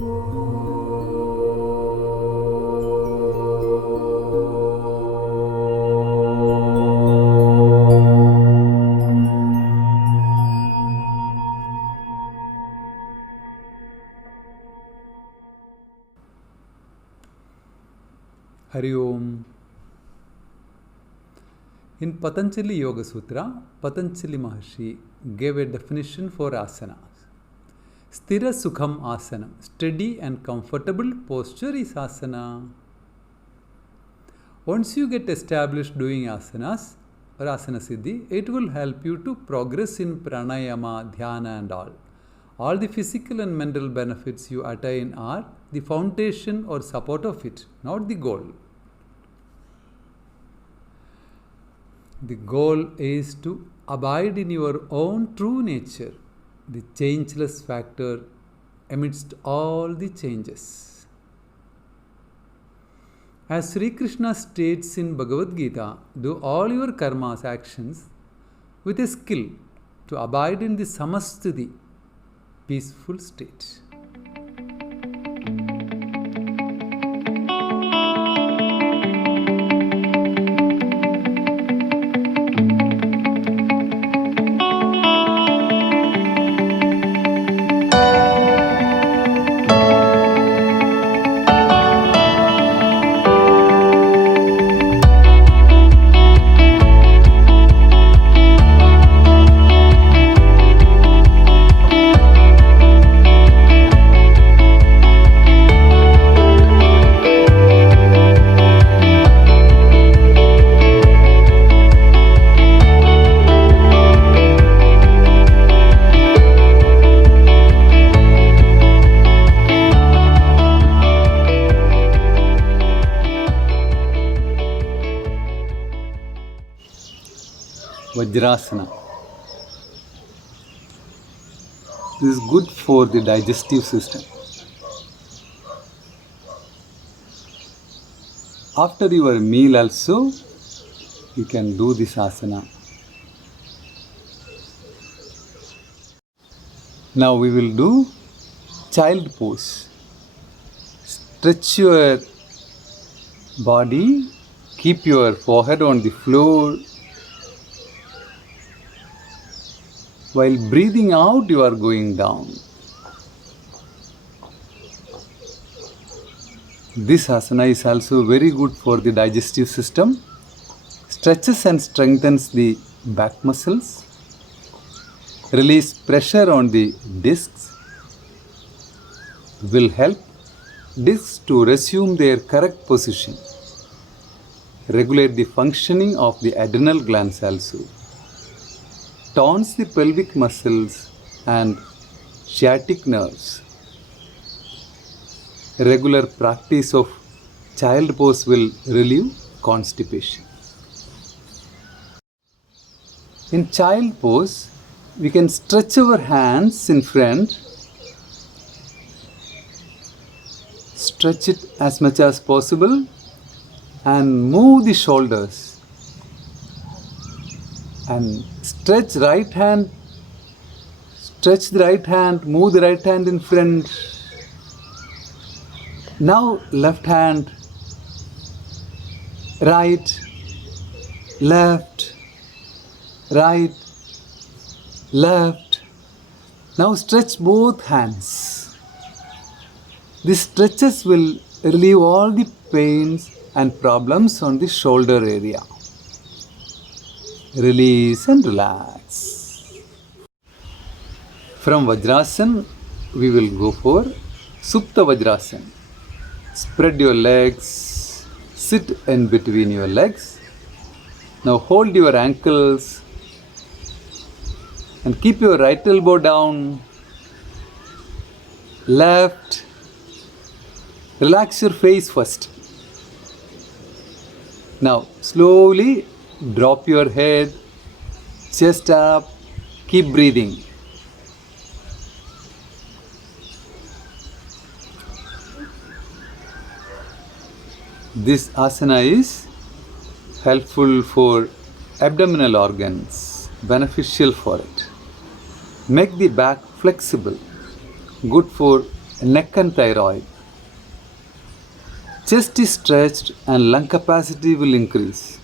Hari Om. In Patanjali Yoga Sutra, Patanjali Maharshi gave a definition for asanas. Sthira Sukham Asanam. Steady and comfortable posture is asana. Once you get established doing asanas or asana siddhi, it will help you to progress in pranayama, dhyana and all. All the physical and mental benefits you attain are the foundation or support of it, not the goal. The goal is to abide in your own true nature, the changeless factor amidst all the changes. As Sri Krishna states in Bhagavad Gita, do all your karmas, actions, with a skill to abide in the samasthiti, peaceful state. Vajrasana. This is good for the digestive system. After your meal also, you can do this asana. Now we will do child pose. Stretch your body, keep your forehead on the floor. While breathing out, you are going down. This asana is also very good for the digestive system. Stretches and strengthens the back muscles. Release pressure on the discs. Will help discs to resume their correct position. Regulate the functioning of the adrenal glands also. Tons the pelvic muscles and sciatic nerves. Regular practice of child pose will relieve constipation. In child pose, we can stretch our hands in front, stretch it as much as possible and move the shoulders. And stretch the right hand, move the right hand in front. Now left hand, right, left, right, left. Now stretch both hands. These stretches will relieve all the pains and problems on the shoulder area. Release and relax. From Vajrasana, we will go for Supta Vajrasana. Spread your legs, sit in between your legs. Now hold your ankles and keep your right elbow down, left. Relax your face first. Now slowly drop your head, chest up, keep breathing. This asana is helpful for abdominal organs, beneficial for it. Make the back flexible, good for neck and thyroid. Chest is stretched and lung capacity will increase,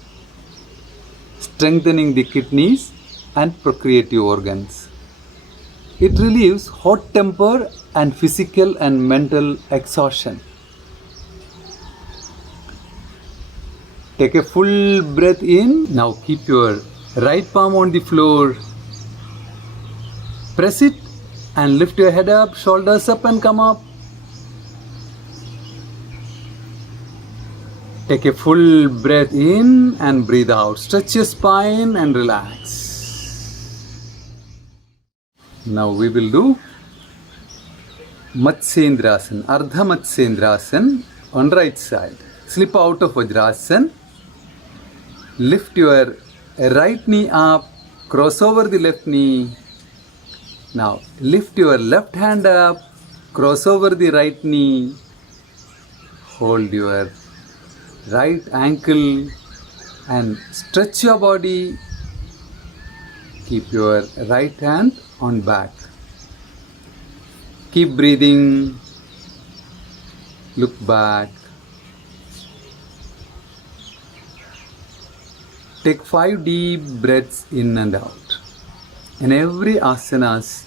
strengthening the kidneys and procreative organs. It relieves hot temper and physical and mental exhaustion. Take a full breath in. Now keep your right palm on the floor. Press it and lift your head up, shoulders up and come up. Take a full breath in and breathe out. Stretch your spine and relax. Now we will do Matsyendrasana, Ardha Matsyendrasana on right side. Slip out of Vajrasana. Lift your right knee up, cross over the left knee. Now lift your left hand up, cross over the right knee. Hold your right ankle and stretch your body. Keep your right hand on back. Keep breathing. Look back. Take 5 deep breaths in and out. In every asanas,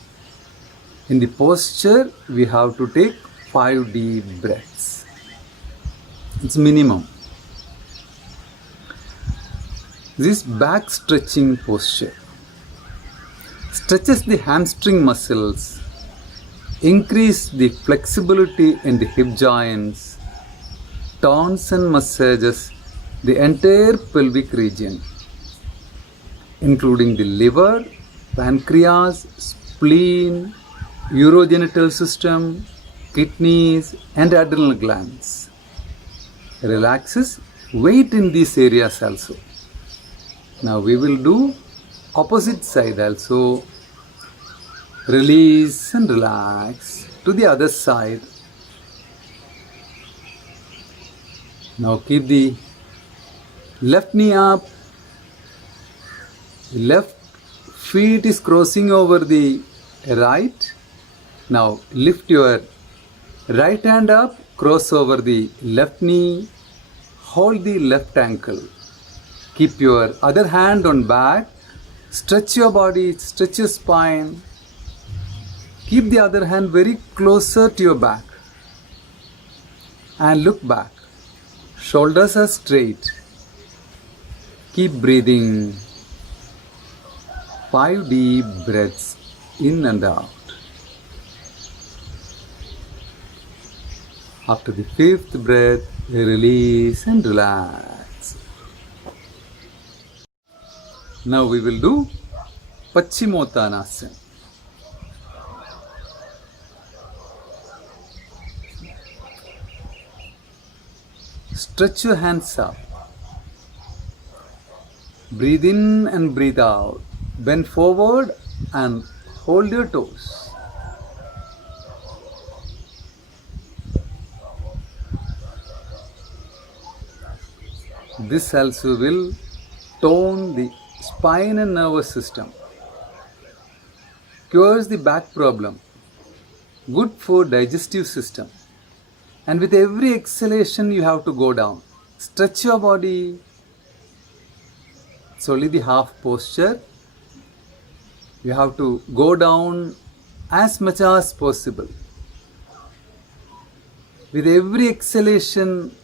in the posture, we have to take 5 deep breaths. It's minimum. This back stretching posture stretches the hamstring muscles, increase the flexibility in the hip joints, tones and massages the entire pelvic region, including the liver, pancreas, spleen, urogenital system, kidneys and adrenal glands. Relaxes weight in these areas also. Now we will do opposite side also. Release and relax to the other side. Now keep the left knee up. The left feet is crossing over the right. Now lift your right hand up, cross over the left knee, hold the left ankle. Keep your other hand on back, stretch your body, stretch your spine. Keep the other hand very closer to your back and look back. Shoulders are straight. Keep breathing. 5 deep breaths in and out. After the 5th breath, release and relax. Now we will do Paschimottanasana. Stretch your hands up. Breathe in and breathe out. Bend forward and hold your toes. This also will tone the spine and nervous system. Cures the back problem. Good for digestive system. And with every exhalation you have to go down. Stretch your body. It's only the half posture. You have to go down as much as possible. With every exhalation,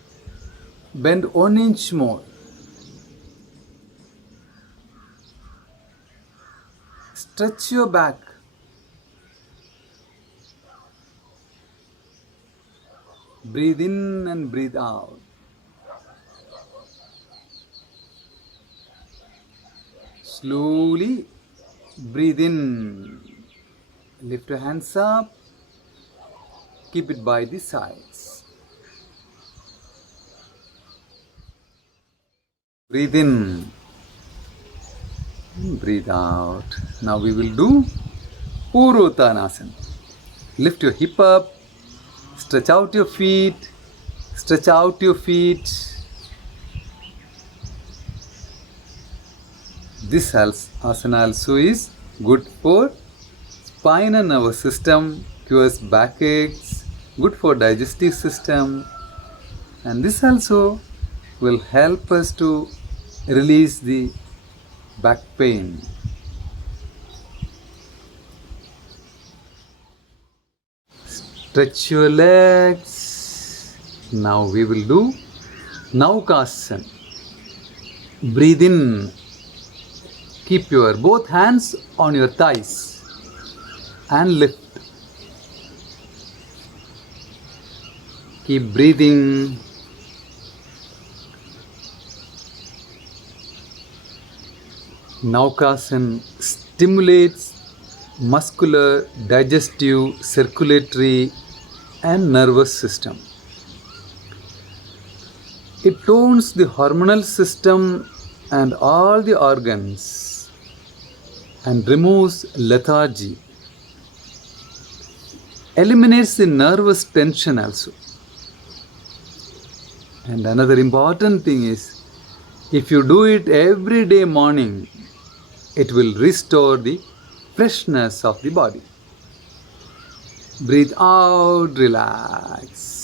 bend 1 inch more. Stretch your back. Breathe in and breathe out. Slowly breathe in. Lift your hands up. Keep it by the sides. Breathe in. Breathe out. Now we will do Purvottanasana. Lift your hip up. Stretch out your feet. Stretch out your feet. This asana also is good for spine and nervous system, cures backaches, good for digestive system, and this also will help us to release the back pain. Stretch your legs. Now we will do Naukasana. Breathe in. Keep your both hands on your thighs and lift. Keep breathing. Naukasana stimulates muscular, digestive, circulatory, and nervous system. It tones the hormonal system and all the organs and removes lethargy. Eliminates the nervous tension also. And another important thing is, if you do it every day morning, it will restore the freshness of the body. Breathe out, relax.